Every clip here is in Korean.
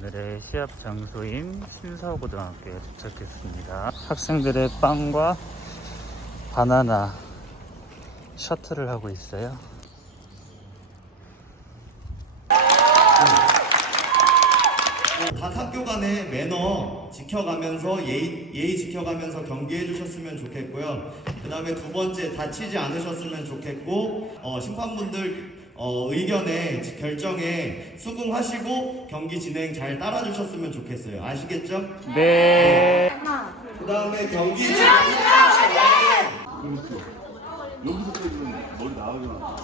오늘의 시합 장소인 신서고등학교에 도착했습니다. 학생들의 빵과 바나나 셔틀을 하고 있어요. 각 학교 간의 매너 지켜가면서 예의, 예의 지켜가면서 경기해 주셨으면 좋겠고요. 그 다음에 두 번째 다치지 않으셨으면 좋겠고 어, 심판분들 어, 의견에 결정에 수긍하시고 경기 진행 잘 따라주셨으면 좋겠어요. 아시겠죠? 네. 그 다음에 경기 여기서 때리면 머리 나가잖아.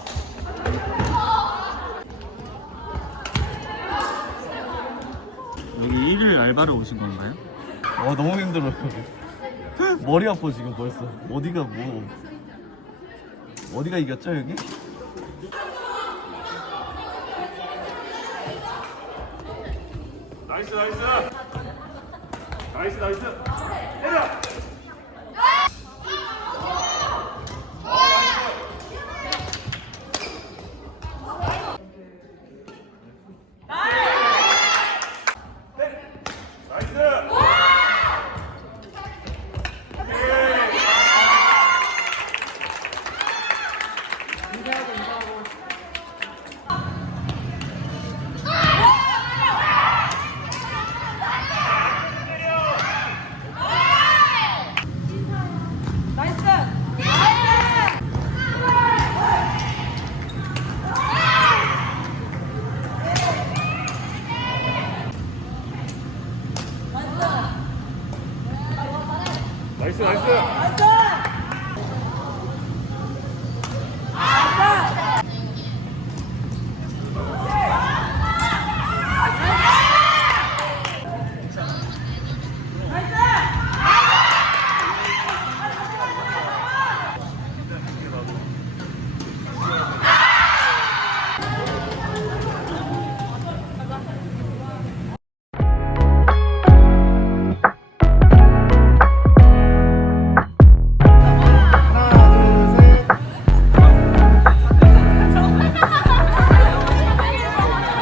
여기 일일 알바로 오신 건가요? 어 너무 힘들어요. 머리 아파 지금 벌써. 어디가 뭐 어디가 이겼죠 여기? 나이스 나이스. 나이스 나이스. 때려. 나이스 나이스. 나이스.